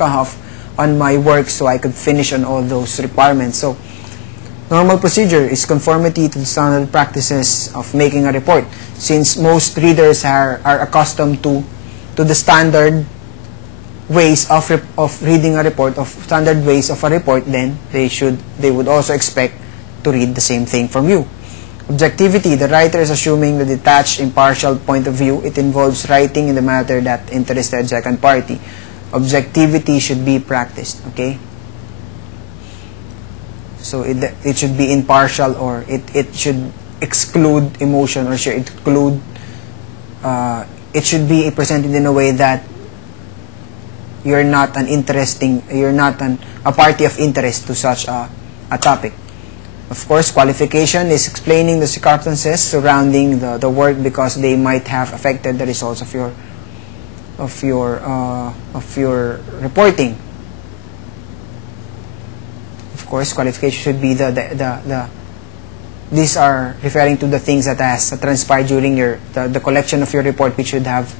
off on my work so I could finish on all those requirements. So normal procedure is conformity to the standard practices of making a report. Since most readers are accustomed to the standard ways of reading a report, of standard ways of a report, then they would also expect to read the same thing from you. Objectivity, the writer is assuming the detached, impartial point of view. It involves writing in the matter that interested second party. Objectivity should be practiced, okay? So it should be impartial, or it should exclude emotion, or should include, it should be presented in a way that you're not a party of interest to such a topic. Of course, qualification is explaining the circumstances surrounding the work because they might have affected the results of your reporting. Of course, qualification should be these are referring to the things that has transpired during the collection of your report, which should have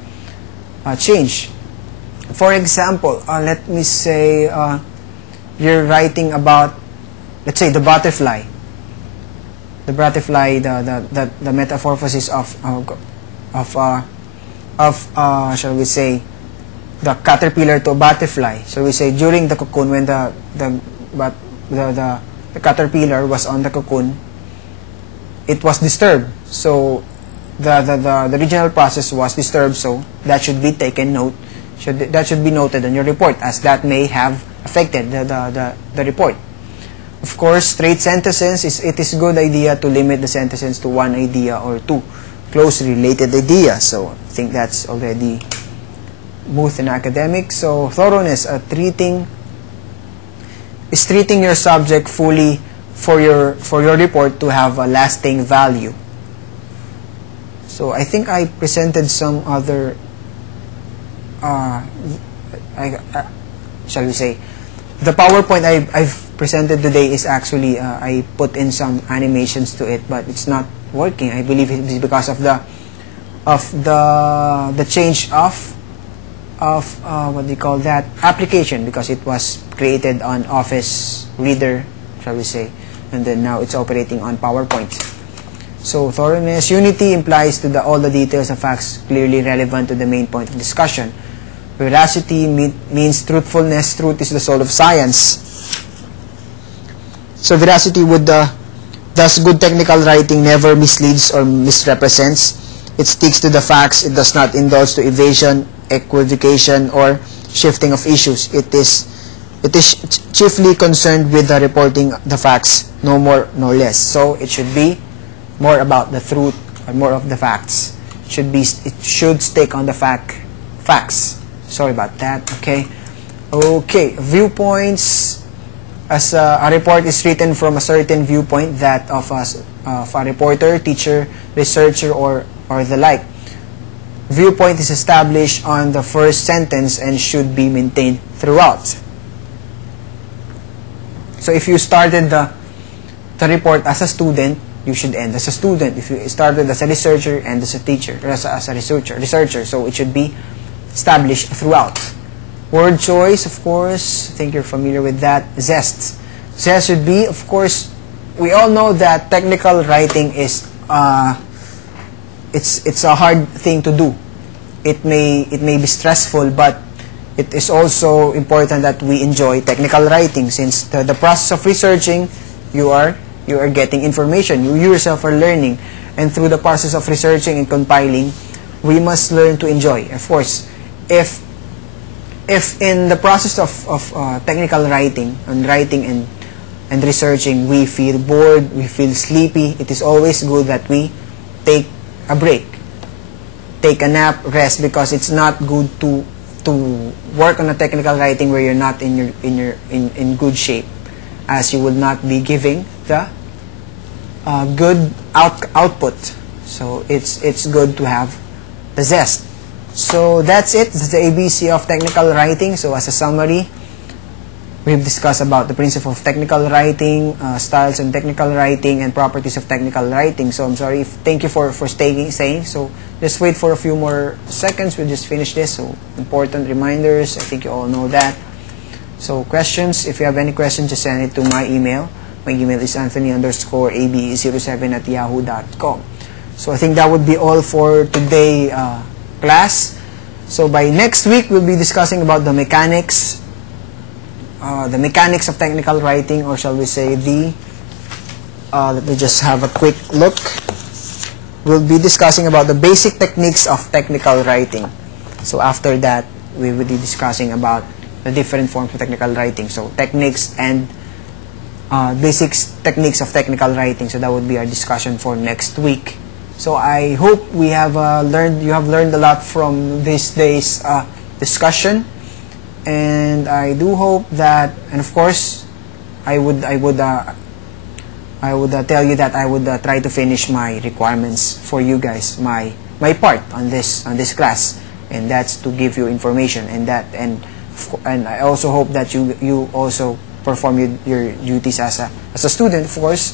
changed. For example, let me say you're writing about, let's say, the butterfly. The butterfly, the metamorphosis of shall we say, the caterpillar to a butterfly. So we say during the cocoon, when the caterpillar was on the cocoon, it was disturbed. So the original process was disturbed. So that should be taken note. That should be noted on your report, as that may have affected the report. Of course, straight sentences, it is a good idea to limit the sentences to one idea or two closely related ideas. So I think that's already smooth in academics. So thoroughness, treating your subject fully for your report to have a lasting value. So I think I presented some other shall we say, the PowerPoint I've presented today is actually I put in some animations to it, but it's not working. I believe it is because of the change of what do you call that, application, because it was created on Office Reader, shall we say, and then now it's operating on PowerPoint. So thoroughness, unity implies to all the details and facts clearly relevant to the main point of discussion. Veracity means truthfulness. Truth is the soul of science. So veracity thus good technical writing never misleads or misrepresents. It sticks to the facts. It does not indulge to evasion, equivocation, or shifting of issues. It is chiefly concerned with the reporting the facts, no more nor less. So it should be more about the truth or more of the facts. It should stick on the facts. Sorry about that. Okay, viewpoints. As a report is written from a certain viewpoint, that of a reporter, teacher, researcher, or the like. Viewpoint is established on the first sentence and should be maintained throughout. So if you started the report as a student, you should end as a student. If you started as a researcher, end as a teacher, or as a researcher. So it should be established throughout. Word choice, of course, I think you're familiar with that. Zest. Zest should be, of course, we all know that technical writing is it's a hard thing to do. It may be stressful, but it is also important that we enjoy technical writing, since the process of researching, you are getting information. You yourself are learning, and through the process of researching and compiling, we must learn to enjoy. Of course, if in the process of technical writing and researching, we feel bored, we feel sleepy, it is always good that we take a break, take a nap, rest, because it's not good to work on a technical writing where you're not in good shape, as you will not be giving the good output. So it's good to have the zest. So that's it. That's the ABC of technical writing. So as a summary, we've discussed about the principle of technical writing, styles in technical writing, and properties of technical writing. So I'm sorry. Thank you for staying. So just wait for a few more seconds. We'll just finish this. So important reminders. I think you all know that. So questions, if you have any questions, just send it to my email. My email is anthony_ab07@yahoo.com. So I think that would be all for today class. So by next week, we'll be discussing about the mechanics of technical writing, or shall we say let me just have a quick look. We'll be discussing about the basic techniques of technical writing. So after that, we will be discussing about the different forms of technical writing. So techniques and basic techniques of technical writing. So that would be our discussion for next week. So I hope you have learned a lot from this day's discussion, and I do hope that, and of course, I would tell you that I would try to finish my requirements for you guys, my part on this class, and that's to give you information, and I also hope that you also perform your duties as a student, of course.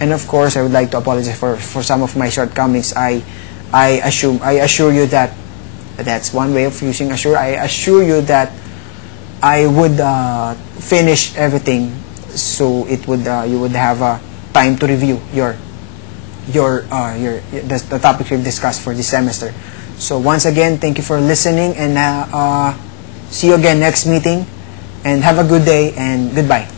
And of course, I would like to apologize for some of my shortcomings. I assure you that that's one way of using assure. I assure you that I would finish everything, so you would have time to review the topics we've discussed for this semester. So once again, thank you for listening, and see you again next meeting, and have a good day, and goodbye.